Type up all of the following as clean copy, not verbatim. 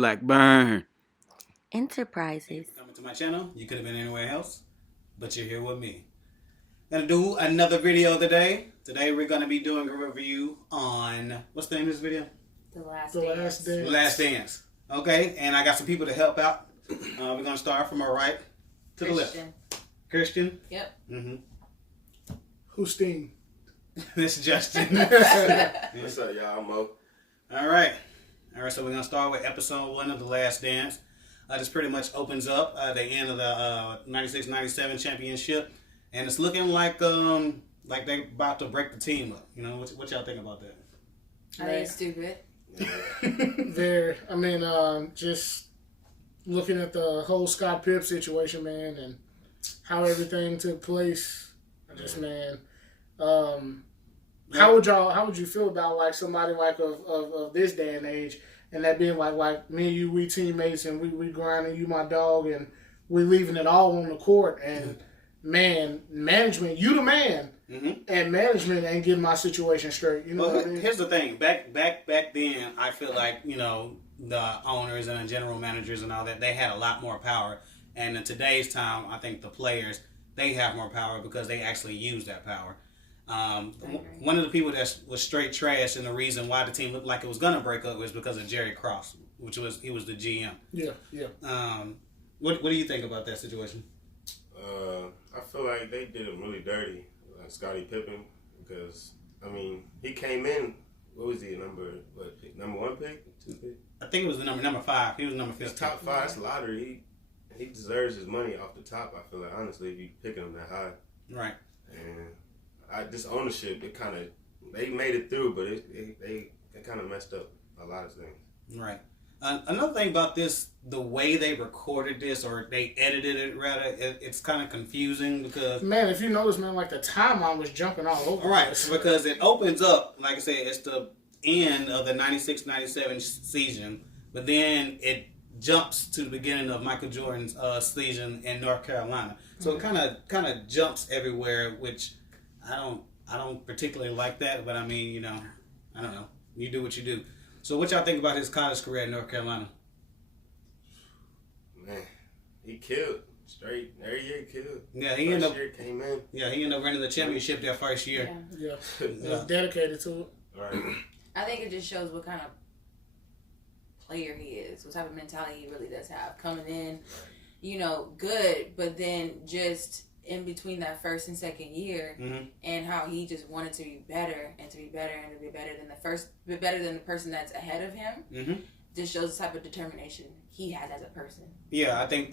Blackburn Enterprises. Coming to my channel. You could have been anywhere else, but you're here with me. Gonna do another video today. Today we're gonna be doing a review on what's the name of this video? The Last Dance. The Last Dance. Okay, and I got some people to help out. We're gonna start from our right to the left. Christian. Yep. Who's Sting? This is Justin. What's up, y'all? I'm Mo. All right, so we're gonna start with episode 1 of The Last Dance. This pretty much opens up the end of the 96-97 championship, and it's looking like they about to break the team up. You know, what y'all think about that? I think it's stupid. Just looking at the whole Scott Pipp situation, man, and how everything took place. How would you feel about like somebody like of this day and age, and that being like me and you, we teammates, and we grinding, you my dog, and we leaving it all on the court, and man, management, you the man, and management ain't getting my situation straight. You know what I mean? Here's the thing. Back then, I feel like, you know, the owners and the general managers and all that, they had a lot more power. And in today's time, I think the players, they have more power because they actually use that power. One of the people that was straight trash, and the reason why the team looked like it was gonna break up was because of Jerry Cross, he was the GM. Yeah. What do you think about that situation? I feel like they did him really dirty, like Scottie Pippen, because he came in. What was he number 1 pick, 2 pick? I think it was the number 5. He was number 15. He's top 5. It's lottery. He deserves his money off the top. I feel like, honestly, if you picking him that high, right? And this ownership, they made it through, but they kind of messed up a lot of things. Right. Another thing about this, the way they recorded this, or they edited it rather, it's kind of confusing because... Man, if you notice, man, like the timeline was jumping all over. Right, because it opens up, like I said, it's the end of the 96-97 season, but then it jumps to the beginning of Michael Jordan's season in North Carolina. So it kind of jumps everywhere, which I don't particularly like that, but I mean, you know, I don't know. You do what you do. So what y'all think about his college career in North Carolina? Man, he killed. Straight. Every year he killed. Yeah, he ended up... year came in. Yeah, he ended up winning the championship that first year. Yeah. He was dedicated to it. Right. I think it just shows what kind of player he is, what type of mentality he really does have. Coming in, you know, good, but then just in between that first and second year, and how he just wanted to be better and to be better and to be better than the person that's ahead of him. Just shows the type of determination he has as a person. Yeah, I think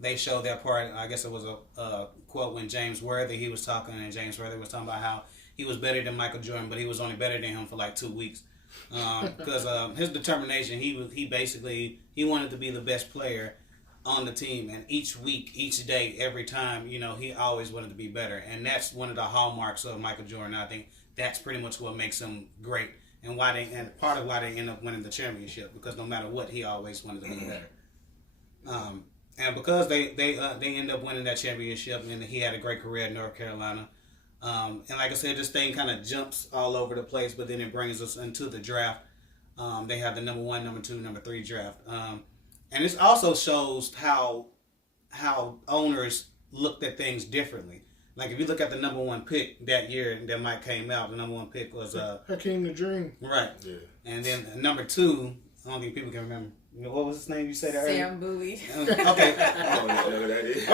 they showed that part. I guess it was a quote when James Worthy, he was talking, and James Worthy was talking about how he was better than Michael Jordan, but he was only better than him for like 2 weeks. Because his determination, he basically wanted to be the best player on the team, and each week, each day, every time, you know, he always wanted to be better, and that's one of the hallmarks of Michael Jordan. I think that's pretty much what makes him great, and part of why they end up winning the championship, because no matter what, he always wanted to be better. And because they end up winning that championship, and he had a great career in North Carolina. And like I said, this thing kind of jumps all over the place, but then it brings us into the draft. They have the number 1, number 2, number 3 draft. And this also shows how owners looked at things differently. Like if you look at the number 1 pick that year that Mike came out, the number 1 pick was Hakeem the Dream. Right. Yeah. And then number 2, I don't think people can remember. What was his name? You said that earlier? Sam Bowie. Okay. I don't know who that is.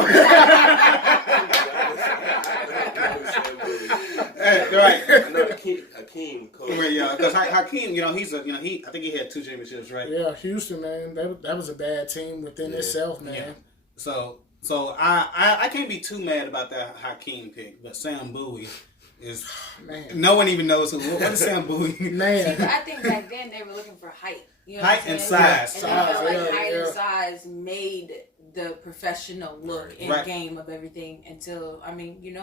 Right. I know Hakeem. Yeah, because Hakeem, you know, I think he had 2 championships, right? Yeah, Houston, man, that was a bad team within itself, man. Yeah. So I can't be too mad about that Hakeem pick, but Sam Bowie is... Man. No one even knows what is Sam Bowie. Man. See, I think back then they were looking for height. You know height and size. And they felt like height and size made the professional look and game of everything until,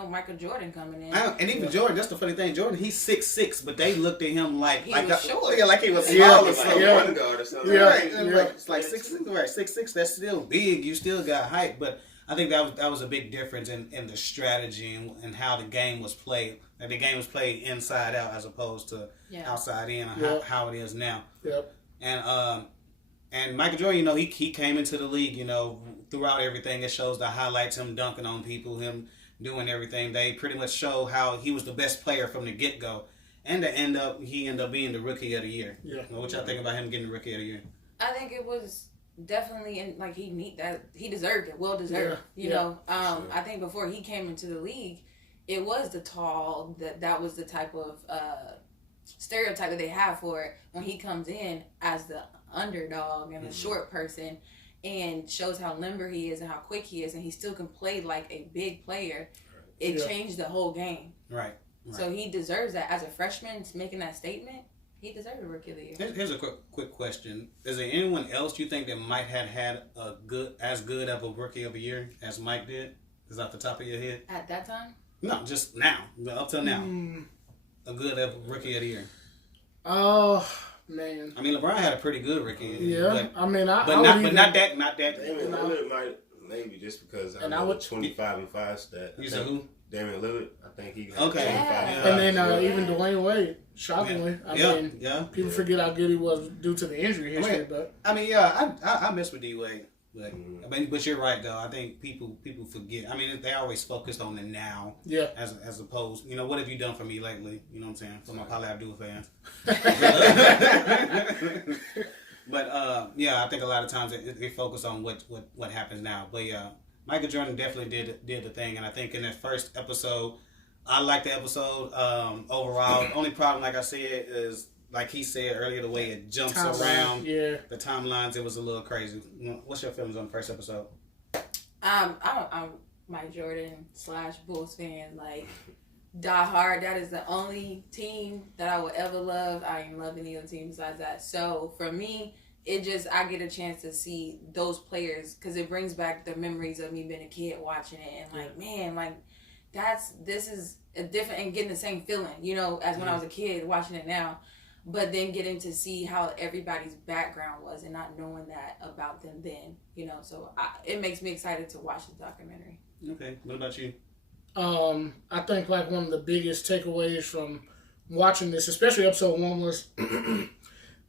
Michael Jordan coming in. And even Jordan, that's the funny thing. Jordan, he's 6'6", but they looked at him like he was short. Yeah, like he was small or something. Guard or something. It's like 6'6", right? 6'6", that's still big. You still got height, but I think that was a big difference in the strategy and how the game was played. Like the game was played inside out as opposed to outside in, how it is now. Yep. And And Michael Jordan, you know, he came into the league, you know, throughout everything. It shows the highlights, him dunking on people, him doing everything. They pretty much show how he was the best player from the get-go. And he ended up being the Rookie of the Year. Yeah. What y'all think about him getting the Rookie of the Year? I think it was definitely he deserved it, well deserved. Yeah. You know, I think before he came into the league, it was the tall that was the type of stereotype that they have for it when he comes in as the underdog and the short person and shows how limber he is and how quick he is, and he still can play like a big player. It changed the whole game. Right. So he deserves that as a freshman making that statement. He deserved a Rookie of the Year. Here's a quick question: is there anyone else you think that might have had as good of a Rookie of the Year as Mike did? Is off the top of your head? At that time? No, just now, up till now, a good Rookie of the Year. Oh man. I mean, LeBron had a pretty good Rookie of the Year. Yeah, I mean, not that. Damian Lillard might maybe just because I know 25 and 5 stat. You said who? Damian Lillard. I think he had okay. 25 Yeah. And then even Dwayne Wade, shockingly. I mean, people forget how good he was due to the injury history. But I mean, yeah, I mess with D Wade. But you're right though. I think people forget. I mean, they always focused on the now. Yeah. As opposed, you know, what have you done for me lately? You know what I'm saying? For my Paula Abdul fans. But yeah, I think a lot of times they focus on what happens now. But yeah, Michael Jordan definitely did the thing, and I think in that first episode, I liked the episode overall. The only problem, like I said, is like he said earlier, the way it jumps around. Yeah. The timelines, it was a little crazy. What's your feelings on the first episode? I'm Mike Jordan / Bulls fan. Like, die hard. That is the only team that I would ever love. I ain't love any other team besides that. So for me, I get a chance to see those players because it brings back the memories of me being a kid watching it and like, man, like this is a different and getting the same feeling, you know, as when I was a kid watching it now. But then getting to see how everybody's background was and not knowing that about them then, you know. So it makes me excited to watch the documentary. Okay. What about you? I think like one of the biggest takeaways from watching this, especially episode 1, was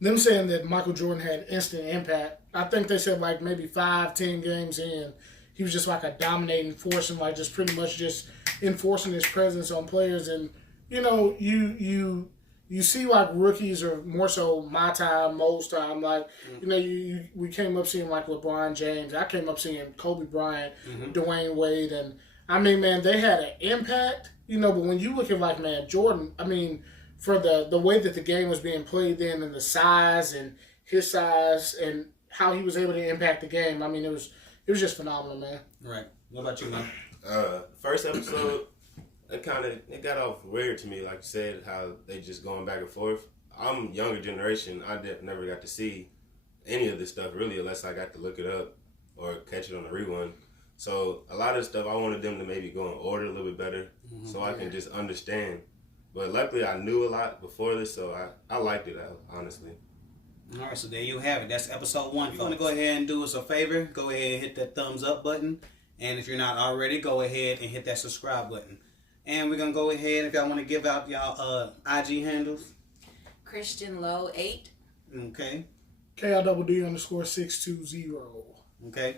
them saying that Michael Jordan had instant impact. I think they said like maybe 5-10 games in, he was just like a dominating force and like just pretty much just enforcing his presence on players. And, you know, you see like rookies or more so my time, Mo's time. Like, you know, we came up seeing like LeBron James. I came up seeing Kobe Bryant, Dwayne Wade. And, I mean, man, they had an impact, you know. But when you look at like, man, Jordan, I mean, for the way that the game was being played then and the size and his size and how he was able to impact the game, I mean, it was just phenomenal, man. Right. What about you, man? First episode, it got off weird to me, like you said, how they just going back and forth. I'm younger generation. I never got to see any of this stuff really unless I got to look it up or catch it on the rerun. So a lot of the stuff I wanted them to maybe go in order a little bit better so I can just understand. But luckily I knew a lot before this, so I liked it, honestly. All right, so there you have it. That's episode 1. If you want to go ahead and do us a favor, go ahead and hit that thumbs up button. And if you're not already, go ahead and hit that subscribe button. And we're going to go ahead, if y'all want to give out y'all IG handles. Christian Low 8. Okay. KIDD_620. Okay.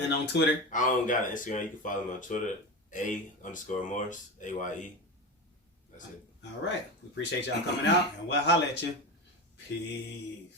And on Twitter? I don't got an Instagram. You can follow me on Twitter, A_Morse, AYE. That's it. All right. We appreciate y'all coming out, and we'll holler at you. Peace.